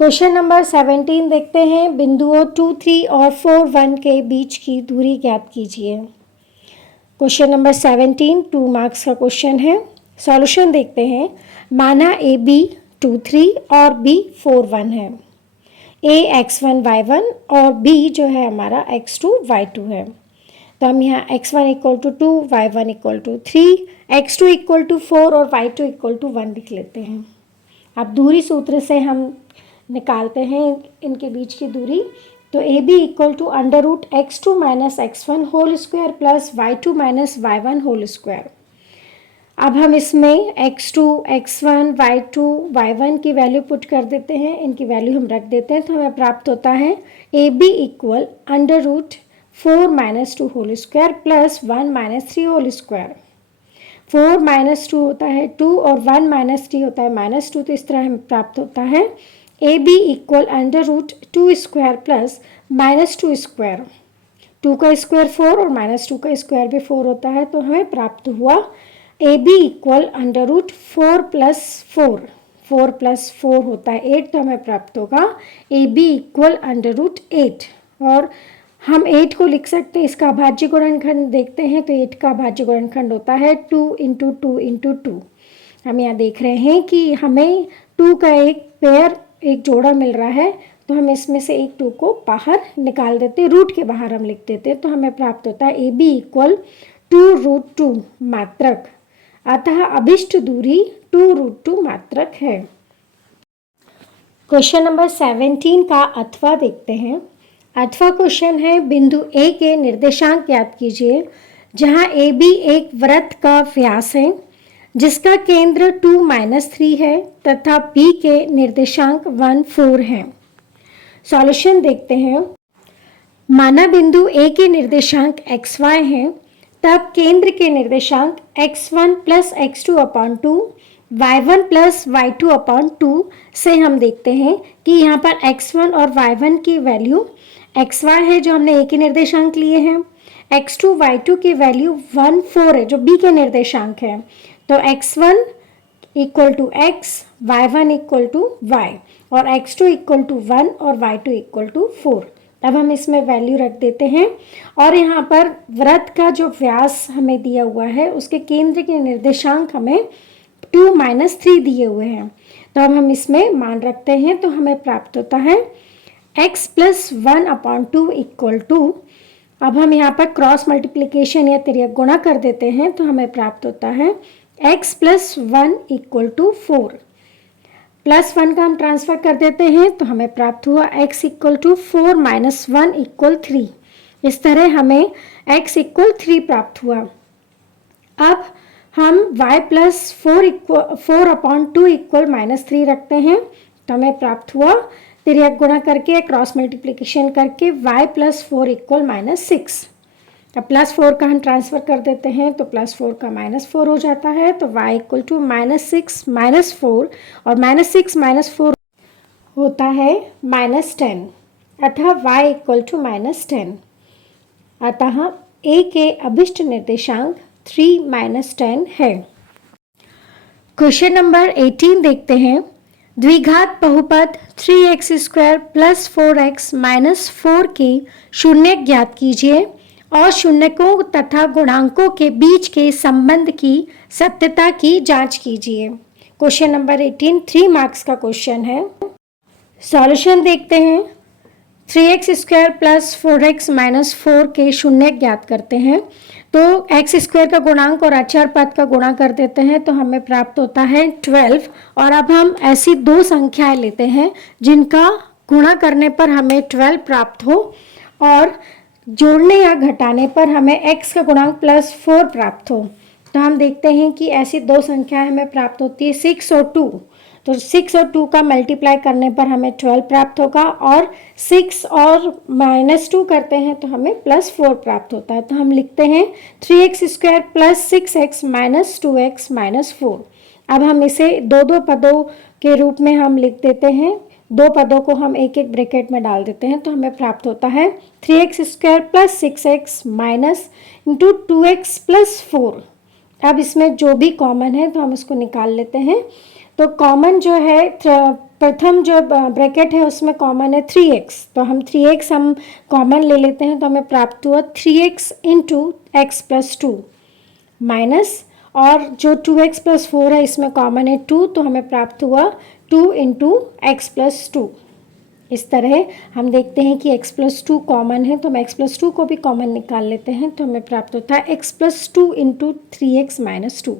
Question number 17 देखते हैं। बिंदुओं 2, 3 और 4, 1 के बीच की दूरी ज्ञात कीजिए। क्वेश्चन नंबर 17 2 मार्क्स का क्वेश्चन है। सॉल्यूशन देखते हैं। माना ए बी 2, 3 और बी 4, 1 है। ए x1 y1 और b जो है हमारा x2 y2 है। तो हम यहाँ x1 equal to 2, y1 equal to 3, x2 equal to 4 और y2 इक्वल टू 1 लिख लेते हैं। अब दूरी सूत्र से हम निकालते हैं इनके बीच की दूरी। तो A B equal to under root x2 minus x1 whole square plus y2 minus y1 whole square. अब हम इसमें x2, x1, y2, y1 की वैल्यू पुट कर देते हैं। इनकी वैल्यू हम रख देते हैं तो हमें प्राप्त होता है A B equal under root 4 minus 2 whole square plus 1 minus 3 whole square. 4 minus 2 होता है 2 और 1 माइनस 3 होता है -2। तो इस तरह हमें प्राप्त होता है A B equal under root 2 square plus -2 square. 2 का स्क्वायर 4 और -2 का स्क्वायर भी 4 होता है। तो हमें प्राप्त हुआ A B equal under root 4 plus 4। 4 plus 4 होता है 8। तो हमें प्राप्त होगा A B equal under root 8। और हम 8 को लिख सकते हैं, इसका अभाज्य गुणनखंड देखते हैं तो 8 का अभाज्य गुणनखंड होता है 2 इंटू 2 इंटू 2। हम यहाँ देख रहे हैं कि हमें 2 का एक पेयर, एक जोड़ा मिल रहा है। तो हम इसमें से एक 2 को बाहर निकाल देते हैं, रूट के बाहर हम लिख देते हैं। तो हमें प्राप्त होता है ए बी इक्वल 2√2 मात्रक। अतः अभिष्ट दूरी 2√2 मात्रक है। क्वेश्चन नंबर 17 का अथवा देखते हैं। अथवा क्वेश्चन है बिंदु ए के निर्देशांक ज्ञात कीजिए, जहां ए बी एक वृत्त का व्यास है जिसका केंद्र 2-3 है तथा बी के निर्देशांक 1, 4 हैं। सॉल्यूशन देखते हैं। माना बिंदु ए के निर्देशांक xy हैं, तब केंद्र के निर्देशांक x1 plus x2 upon 2, y1 plus y2 upon 2 से हम देखते हैं कि यहाँ पर x1 और y1 की वैल्यू xy है जो हमने a के निर्देशांक लिए हैं, x2 y2 की वैल्यू 1, 4 है जो b के निर्देशांक है। तो x1 equal to x, y1 equal to y और x2 इक्वल टू 1 और y2 इक्वल टू 4। अब हम इसमें वैल्यू रख देते हैं और यहाँ पर वृत्त का जो व्यास हमें दिया हुआ है उसके केंद्र के निर्देशांक हमें 2-3 दिए हुए हैं। तो अब हम इसमें मान रखते हैं तो हमें प्राप्त होता है x plus 1 upon 2 equal to, अब हम यहाँ पर क्रॉस मल्टीप्लिकेशन या तिर्यक गुणा कर देते हैं तो हमें प्राप्त होता है x plus 1 equal to 4। Plus 1 का हम ट्रांसफर कर देते हैं तो हमें प्राप्त हुआ x equal to 4 minus 1 equal 3। इस तरह हमें x इक्वल 3 प्राप्त हुआ। अब हम y प्लस 4 अपॉन 2 इक्वल -3 रखते हैं तो हमें प्राप्त हुआ तिर्यक गुणा करके क्रॉस मल्टीप्लिकेशन करके y प्लस 4 इक्वल -6। अब प्लस 4 का हम ट्रांसफ़र कर देते हैं तो प्लस 4 का -4 हो जाता है। तो y इक्वल टू -6 -4 और -6 -4 होता है -10। अतः y इक्वल टू -10। अतः a के अभिष्ट निर्देशांक 3-10 है। क्वेश्चन नंबर 18 देखते हैं। द्विघात बहुपद 3x² प्लस 4x माइनस 4 के शून्य ज्ञात कीजिए और शून्यकों तथा गुणांकों के बीच के संबंध की सत्यता की जांच कीजिए। क्वेश्चन नंबर 18 3 मार्क्स का क्वेश्चन है। सॉल्यूशन देखते हैं। 3x² प्लस 4x माइनस 4 के शून्य ज्ञात करते हैं तो x² का गुणांक और अचर पद का गुणा कर देते हैं तो हमें प्राप्त होता है 12। और अब हम ऐसी दो संख्याएं लेते हैं जिनका गुणा करने पर हमें 12 प्राप्त हो और जोड़ने या घटाने पर हमें x का गुणांक प्लस 4 प्राप्त हो। तो हम देखते हैं कि ऐसी दो संख्याएं हमें प्राप्त होती है 6 और 2। तो 6 और 2 का मल्टीप्लाई करने पर हमें 12 प्राप्त होगा और 6 और -2 करते हैं तो हमें +4 प्राप्त होता है। तो हम लिखते हैं 3x² plus 6x minus 2x minus 4। अब हम इसे दो पदों के रूप में हम लिख देते हैं। दो पदों को हम एक एक ब्रैकेट में डाल देते हैं तो हमें प्राप्त होता है 3x² plus 6x minus into 2x plus 4। अब इसमें जो भी कॉमन है तो हम इसको निकाल लेते हैं। तो कॉमन जो है प्रथम जो ब्रैकेट है उसमें कॉमन है 3x, तो हम 3x हम कॉमन ले लेते हैं, तो हमें प्राप्त हुआ 3x into x plus 2 minus, और जो 2x प्लस 4 है इसमें कॉमन है 2, तो हमें प्राप्त हुआ 2 इंटू एक्स प्लस 2। इस तरह हम देखते हैं कि x प्लस 2 कॉमन है, तो हम x प्लस 2 को भी कॉमन निकाल लेते हैं, तो हमें प्राप्त होता है x plus 2 into 3x minus 2।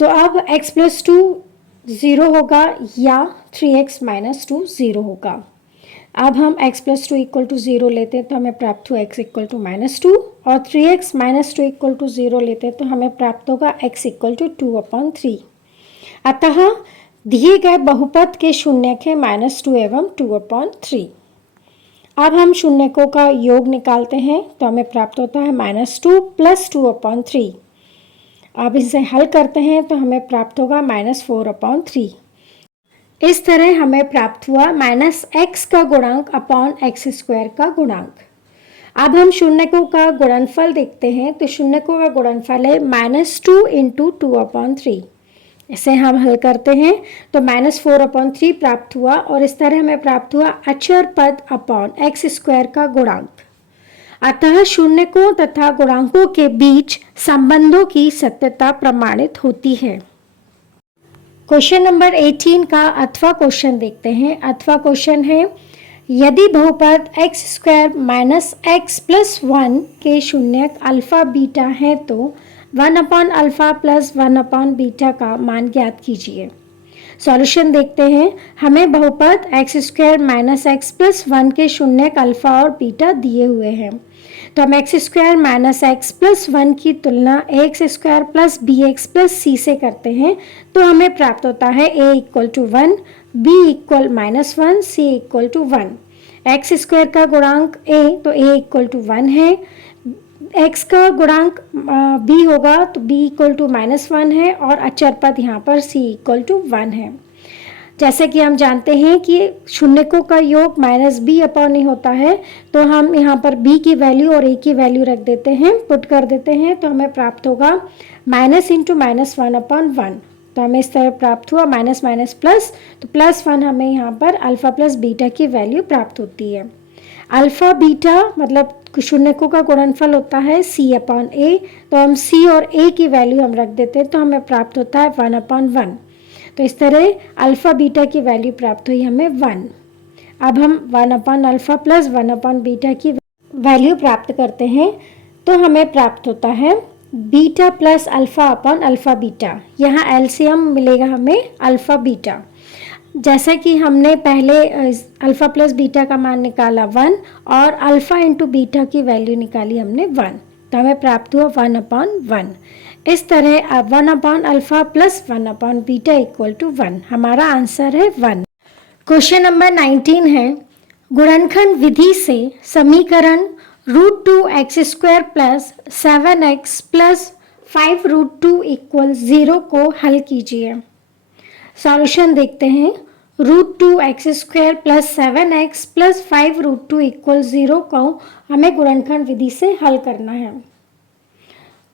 तो अब x प्लस 2 ज़ीरो होगा या 3x माइनस 2 ज़ीरो होगा। अब हम x plus 2 equal to zero लेते हैं, तो हमें प्राप्त हुआ x इक्वल टू माइनस 2, और 3x minus 2 equal to zero लेते हैं, तो हमें प्राप्त होगा x इक्वल टू 2/3। अतः दिए गए बहुपद के शून्यक है -2 एवं 2/3। अब हम शून्यकों का योग निकालते हैं, तो हमें प्राप्त होता है -2 प्लस 2/3। अब इसे हल करते हैं तो हमें प्राप्त होगा -4/3। इस तरह हमें प्राप्त हुआ -x का गुणांक अपॉन x स्क्वायर का गुणांक। अब हम शून्यकों का गुणनफल देखते हैं, तो शून्यकों का गुणनफल है -2 इंटू 2/3। इसे हम हल करते हैं तो -4/3 प्राप्त हुआ, और इस तरह हमें प्राप्त हुआ अचर पद अपॉन एक्स स्क्वायर का गुणांक। अतः शून्यकों तथा गुणांकों के बीच संबंधों की सत्यता प्रमाणित होती है। क्वेश्चन नंबर 18 का अथवा क्वेश्चन देखते हैं। अथवा क्वेश्चन है, यदि बहुपद x square minus x plus 1 के शून्यक अल्फा बीटा है तो 1/अल्फा प्लस 1/बीटा का मान ज्ञात कीजिए। सॉल्यूशन देखते हैं। हमें बहुपद x square minus x plus 1 के शून्यक अल्फा और बीटा दिए हुए हैं, तो हम x square minus x plus 1 की तुलना x square plus B x plus C से करते हैं, तो हमें प्राप्त होता है a equal to 1, b equal -1, c equal to 1। X square का गुणांक a, तो a इक्वल टू 1 है, x का गुणांक b होगा तो b इक्वल टू -1 है, और अचर पद यहाँ पर c इक्वल टू 1 है। जैसे कि हम जानते हैं कि शून्यकों का योग -b/a होता है, तो हम यहाँ पर b की वैल्यू और a की वैल्यू रख देते हैं, पुट कर देते हैं, तो हमें प्राप्त होगा माइनस इंटू -1/1। तो हमें इस तरह प्राप्त हुआ माइनस माइनस प्लस, तो +1 हमें यहाँ पर अल्फ़ा प्लस बीटा की वैल्यू प्राप्त होती है। अल्फ़ा बीटा मतलब शून्यकों का गुणनफल होता है c/a, तो हम c और a की वैल्यू हम रख देते हैं, तो हमें प्राप्त होता है 1/1। तो इस तरह अल्फ़ा बीटा की वैल्यू प्राप्त हुई हमें 1। अब हम 1/अल्फ़ा प्लस 1/बीटा की वैल्यू प्राप्त करते हैं, तो हमें प्राप्त होता है beta plus alpha upon alpha beta. यहाँ एलसीएम मिलेगा हमें अल्फ़ा बीटा। जैसा कि हमने पहले अल्फ़ा प्लस बीटा का मान निकाला 1, और अल्फ़ा इंटू बीटा की वैल्यू निकाली हमने 1, तो हमें प्राप्त हुआ 1/1। इस तरह 1/अल्फ़ा प्लस 1/बीटा इक्वल टू 1, हमारा आंसर है 1। क्वेश्चन नंबर 19 है, गुणनखंड विधि से समीकरण √2x² plus 7x plus 5√2 equal 0 को हल कीजिए। सॉल्यूशन देखते हैं। √2x² plus 7x plus 5√2 equal 0 को हमें गुणनखंड विधि से हल करना है।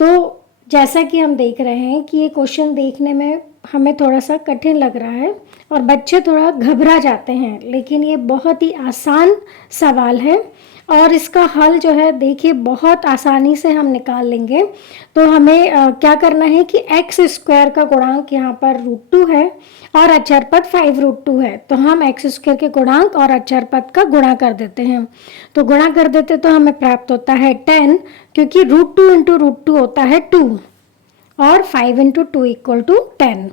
तो जैसा कि हम देख रहे हैं कि ये क्वेश्चन देखने में हमें थोड़ा सा कठिन लग रहा है और बच्चे थोड़ा घबरा जाते हैं, लेकिन ये बहुत ही आसान सवाल है और इसका हल जो है देखिए बहुत आसानी से हम निकाल लेंगे। तो हमें क्या करना है कि x² का गुणांक यहाँ पर √2 है और अचर पद 5√2 है, तो हम x² के गुणांक और अचर पद का गुणा कर देते हैं। तो गुणा कर देते तो हमें प्राप्त होता है 10, क्योंकि √2 इंटू √2 होता है 2 और 5 इंटू 2 इक्वल टू 10।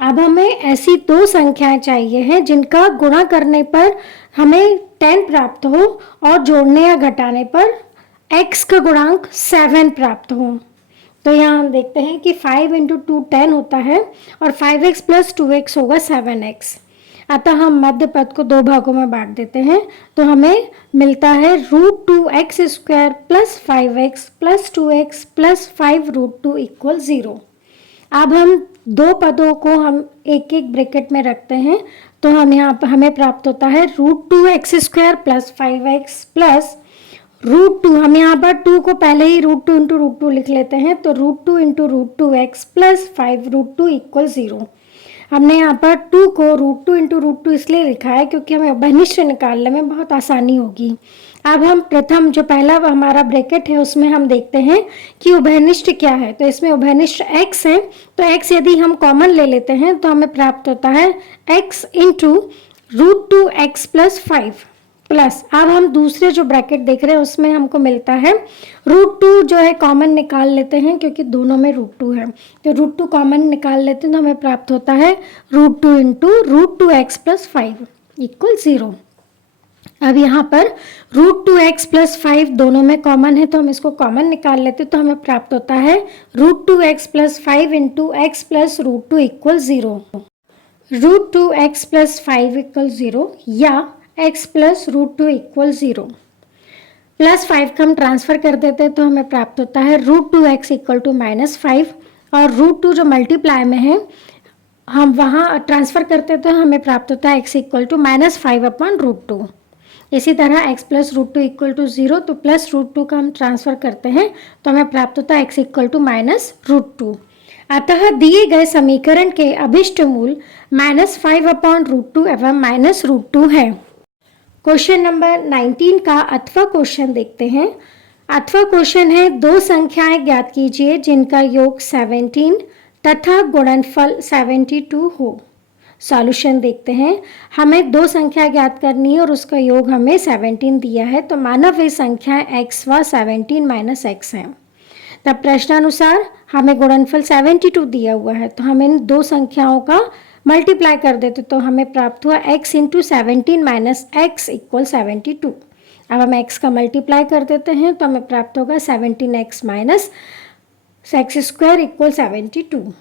अब हमें ऐसी दो संख्याएं चाहिए हैं जिनका गुणा करने पर हमें 10 प्राप्त हो और जोड़ने या घटाने पर x का गुणांक 7 प्राप्त हो। तो यहाँ हम देखते हैं कि 5 इंटू 2 10 होता है और 5x प्लस 2x होगा 7x। अतः हम मध्य पद को दो भागों में बांट देते हैं, तो हमें मिलता है √2x² plus 5x plus 2x plus 5√2 equal 0। अब हम दो पदों को हम एक एक ब्रैकेट में रखते हैं, तो हम यहाँ पर हमें प्राप्त होता है √2x² प्लस 5x प्लस √2, हम यहाँ पर 2 को पहले ही √2 इंटू √2 लिख लेते हैं, तो √2 इंटू √2x प्लस 5√2 इक्वल 0। हमने यहाँ पर 2 को √2 इंटू √2 इसलिए लिखा है क्योंकि हमें उभयनिष्ठ निकालने में बहुत आसानी होगी। अब हम प्रथम जो पहला हमारा ब्रैकेट है उसमें हम देखते हैं कि उभयनिष्ठ क्या है। तो इसमें उभयनिष्ठ x है, तो x यदि हम कॉमन ले लेते हैं तो हमें प्राप्त होता है x into √2x plus 5 plus, अब हम दूसरे जो ब्रैकेट देख रहे हैं उसमें हमको मिलता है √2 जो है कॉमन निकाल लेते हैं क्योंकि दोनों में √2 है, तो √2 कॉमन निकाल लेते हैं तो हमें प्राप्त होता है √2 इंटू √2x प्लस 5 इक्वल 0। अब यहाँ पर √2x प्लस 5 दोनों में कॉमन है तो हम इसको कॉमन निकाल लेते हैं तो हमें प्राप्त होता है √2x plus 5 into x plus √2 equal 0। √2x plus 5 equal 0 या x प्लस √2 इक्वल 0। प्लस 5 का हम ट्रांसफ़र कर देते हैं तो हमें प्राप्त होता है √2x इक्वल टू -5 और √2 जो मल्टीप्लाई में है हम वहाँ ट्रांसफ़र करते हैं तो हमें प्राप्त होता है x इक्वल टू -5 अपॉन √2। इसी तरह x प्लस √2 इक्वल टू 0, तो प्लस √2 का हम ट्रांसफ़र करते हैं तो हमें प्राप्त होता है x इक्वल टू -√2। अतः दिए गए समीकरण के अभिष्ट मूल -5 अपॉन √2 एवं -√2 है। क्वेश्चन नंबर 19 का अथवा क्वेश्चन देखते हैं। अथवा क्वेश्चन है, दो संख्याएं ज्ञात कीजिए जिनका योग 17 तथा गुणनफल 72 हो। सॉल्यूशन देखते हैं। हमें दो संख्या ज्ञात करनी है और उसका योग हमें 17 दिया है, तो माना वे संख्याएं x व 17 - x हैं। तब प्रश्नानुसार हमें गुणनफल 72 दिया हुआ है, तो हम इन दो संख्याओं का मल्टीप्लाई कर देते तो हमें प्राप्त हुआ x इंटू 17 - x इक्वल 72। अब हम x का मल्टीप्लाई कर देते हैं तो हमें प्राप्त होगा 17x minus x square equal 72।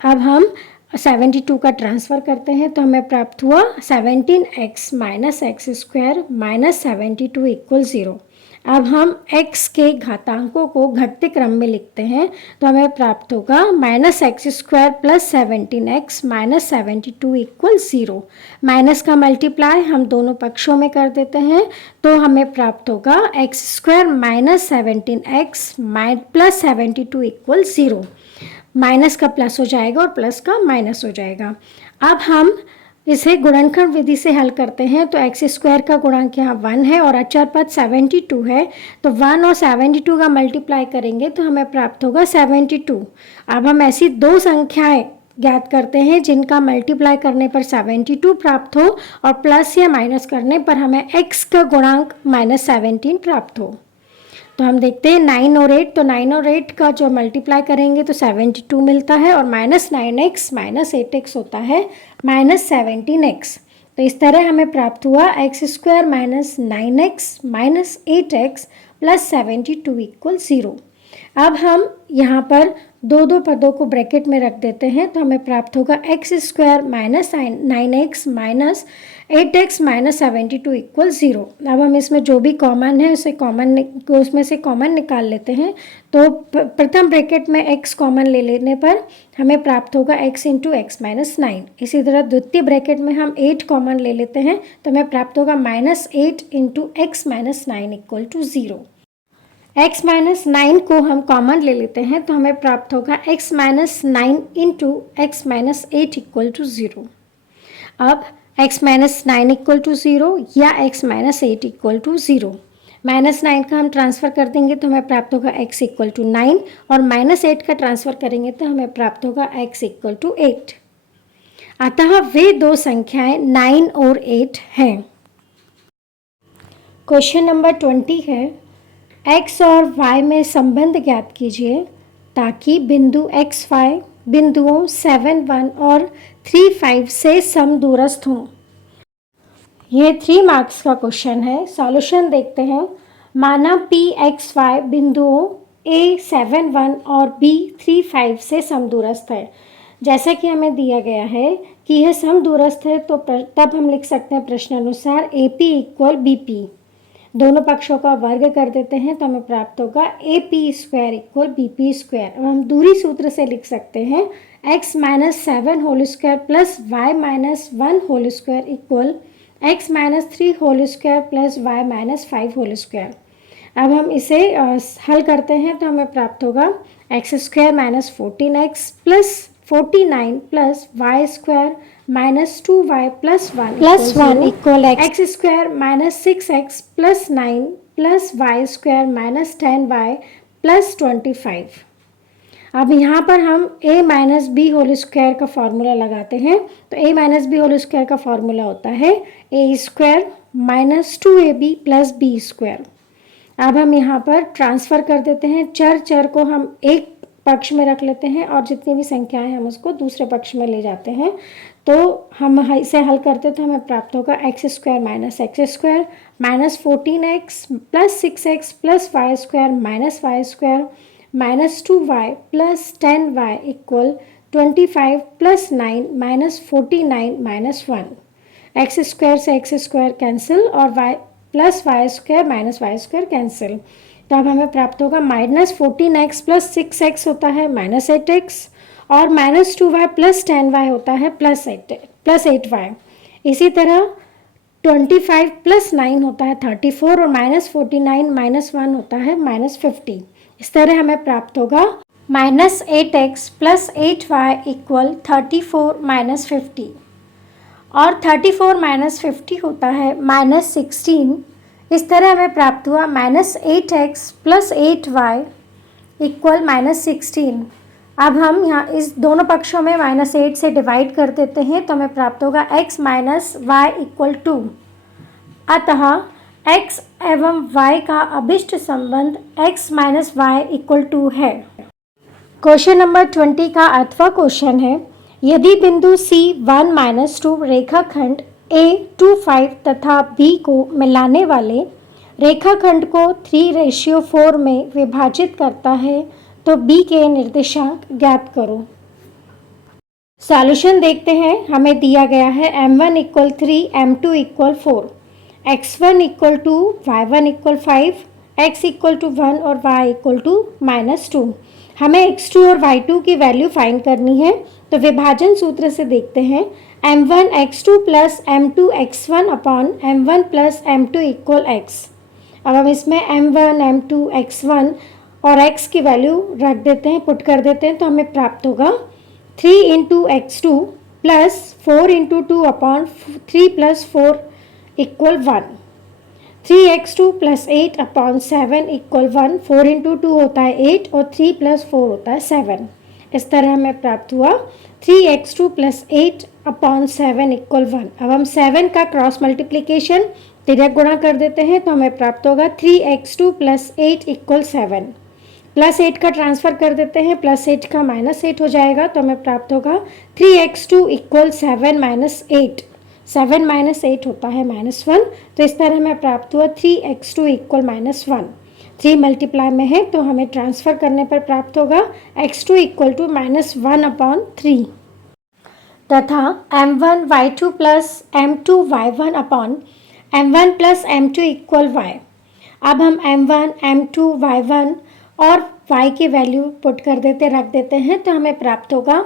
अब हम 72 का ट्रांसफ़र करते हैं तो हमें प्राप्त हुआ 17x minus x square minus 72 equal 0। अब हम x के घातांकों को घटते क्रम में लिखते हैं तो हमें प्राप्त होगा -x square plus 17x minus 72 equal 0। Minus का मल्टीप्लाई हम दोनों पक्षों में कर देते हैं तो हमें प्राप्त होगा x square minus 17x plus 72 equal 0। Minus का प्लस हो जाएगा और प्लस का माइनस हो जाएगा। अब हम इसे गुणनखंड विधि से हल करते हैं तो x स्क्वायर का गुणांक यहाँ 1 है और अचर पद 72 है, तो 1 और 72 का मल्टीप्लाई करेंगे तो हमें प्राप्त होगा 72। अब हम ऐसी दो संख्याएं ज्ञात करते हैं जिनका मल्टीप्लाई करने पर 72 प्राप्त हो और प्लस या माइनस करने पर हमें x का गुणांक -17 प्राप्त हो। तो हम देखते हैं 9 और 8, तो 9 और 8 का जो मल्टीप्लाई करेंगे तो 72 मिलता है और -9x माइनस 8x होता है -17x। तो इस तरह हमें प्राप्त हुआ x square minus 9x minus 8x plus 72 equal 0। अब हम यहाँ पर दो पदों को ब्रैकेट में रख देते हैं तो हमें प्राप्त होगा x square minus 9x minus 8x minus 72 equal 0। अब हम इसमें जो भी कॉमन है उसमें से कॉमन निकाल लेते हैं। तो प्रथम ब्रैकेट में x कॉमन ले लेने पर हमें प्राप्त होगा x इंटू एक्स माइनस 9। इसी तरह द्वितीय ब्रैकेट में हम 8 कॉमन ले लेते हैं तो हमें प्राप्त होगा -8 into x minus 9 equal to 0। x minus 9 को हम कॉमन ले लेते हैं तो हमें प्राप्त होगा x minus 9 into x minus 8 equal to 0। अब x माइनस 9 इक्वल टू 0 या x माइनस 8 इक्वल टू 0। -9 का हम ट्रांसफ़र कर देंगे तो हमें प्राप्त होगा x इक्वल टू 9 और -8 का ट्रांसफ़र करेंगे तो हमें प्राप्त होगा x इक्वल टू 8। अतः वे दो संख्याएं 9 और 8 हैं। क्वेश्चन नंबर 20 है, x और y में संबंध ज्ञात कीजिए ताकि बिंदु x, y बिंदुओं 7, 1 और 3, 5 से समदूरस्थ हों। यह 3 मार्क्स का क्वेश्चन है। सॉल्यूशन देखते हैं। माना p, x, y बिंदुओं a 7, 1 और b 3, 5 से समदूरस्थ है। जैसा कि हमें दिया गया है कि यह समदूरस्थ है तो तब हम लिख सकते हैं प्रश्नानुसार AP इक्वल BP। दोनों पक्षों का वर्ग कर देते हैं तो हमें प्राप्त होगा AP square equal BP square. अब हम दूरी सूत्र से लिख सकते हैं x minus 7 whole square plus y minus 1 whole square equal x minus 3 whole square plus y minus 5 whole square. अब हम इसे हल करते हैं तो हमें प्राप्त होगा x square minus 14x plus 49 plus y square minus 2y plus 1 equal x square minus 6x plus 9 plus y square minus 10y plus 25। अब यहाँ पर हम a minus b whole square का फॉर्मूला लगाते हैं। तो a minus b whole square का formula होता है a square minus 2ab plus b square. अब हम यहाँ पर ट्रांसफ़र कर देते हैं, चर को हम एक पक्ष में रख लेते हैं और जितनी भी संख्याएं हम उसको दूसरे पक्ष में ले जाते हैं। तो हम इसे हल करते तो हमें प्राप्त होगा x square minus 14x plus 6x plus y square minus 2y plus 10y equal 25 plus 9 minus 49 minus 1। X square से एक्स स्क्वायर कैंसिल और y plus y square minus y square cancel. तो अब हमें प्राप्त होगा माइनस 14x प्लस 6x होता है minus 8x और माइनस 2y प्लस 10y होता है प्लस 8y। इसी तरह 25 प्लस 9 होता है 34 और माइनस 49 माइनस 1 होता है माइनस 50। इस तरह हमें प्राप्त होगा minus 8x plus 8y equal 34 minus 50 और 34 माइनस 50 होता है माइनस 16। इस तरह हमें प्राप्त हुआ minus 8x plus 8y equal minus 16। अब हम यहाँ इस दोनों पक्षों में माइनस 8 से डिवाइड कर देते हैं तो हमें प्राप्त होगा x माइनस वाई इक्वल 2। अतः x एवं y का अभिष्ट संबंध x माइनस वाई इक्वल 2 है। क्वेश्चन नंबर 20 का 8वां क्वेश्चन है, यदि बिंदु C1-2 रेखाखंड A25 तथा B को मिलाने वाले रेखाखंड को 3:4 में विभाजित करता है तो B के निर्देशांक ज्ञात करो। सॉल्यूशन देखते हैं। हमें दिया गया है m1 equal 3, m2 equal 4, x1 equal 2, y1 equal 5, x equal to 1 और y इक्वल टू -2। हमें x2 और y2 की वैल्यू फाइंड करनी है। तो विभाजन सूत्र से देखते हैं m1 x2 plus m2 x1 upon m1 plus m2 equal x। अब हम इसमें m1 m2 x1 और x की वैल्यू रख देते हैं, पुट कर देते हैं। तो हमें प्राप्त होगा 3 into x2 plus 4 into 2 upon 3 plus 4 equal 1, 3x2 plus 8 upon 7 equal 1, 4 into 2 होता है 8 और 3 प्लस 4 होता है 7। इस तरह हमें प्राप्त हुआ 3x2 प्लस 8 अपॉन 7 इक्वल 1। अब हम 7 का क्रॉस मल्टीप्लिकेशन तिर्यक गुणा कर देते हैं तो हमें प्राप्त होगा 3x2 प्लस 8 इक्वल 7। प्लस 8 का ट्रांसफ़र कर देते हैं, प्लस 8 का माइनस 8 हो जाएगा तो हमें प्राप्त होगा 3x2 इक्वल 7 माइनस 8। 7 माइनस 8 होता है -1। तो इस तरह हमें प्राप्त हुआ 3x2 इक्वल -1। 3 मल्टीप्लाई में है तो हमें ट्रांसफ़र करने पर प्राप्त होगा x2 इक्वल टू -1 अपॉन 3 तथा m1 y2 plus m2 y1 upon m1 plus m2 equal y। अब हम m1 m2 y1 और y की वैल्यू पुट कर देते रख देते हैं तो हमें प्राप्त होगा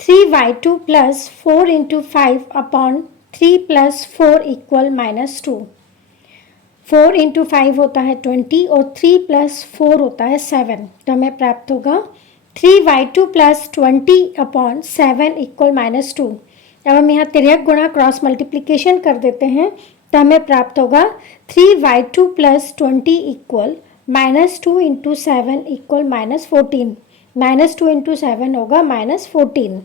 3y2 plus 4 into 5 upon 3 plus 4 equal -2। 4 into 5 होता है 20 और 3 प्लस 4 होता है 7। तो हमें प्राप्त होगा 3y2 प्लस 20 अपॉन 7 इक्वल -2। अब हम यहाँ तिर्यक गुणा क्रॉस मल्टीप्लिकेशन कर देते हैं तो हमें प्राप्त होगा 3y2 plus 20 equal -2 into 7 equal -14। -2 into 7 होगा -14।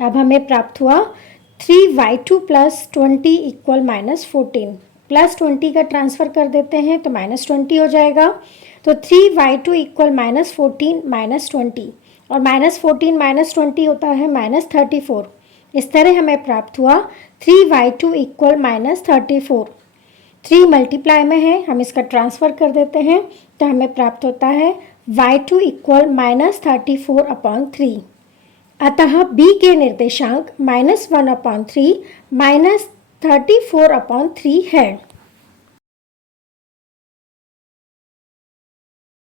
अब हमें प्राप्त हुआ 3y2 प्लस 20 इक्वल -14। प्लस 20 का ट्रांसफ़र कर देते हैं तो -20 हो जाएगा। तो 3y2 इक्वल -14 -20 और -14 -20 होता है -34। इस तरह हमें प्राप्त हुआ 3y2 इक्वल -34। 3 मल्टीप्लाई में है, हम इसका ट्रांसफ़र कर देते हैं तो हमें प्राप्त होता है y2 इक्वल -34 अपॉन 3। अतः b के निर्देशांक -1 अपॉन 3 -34 अपॉन 3 है।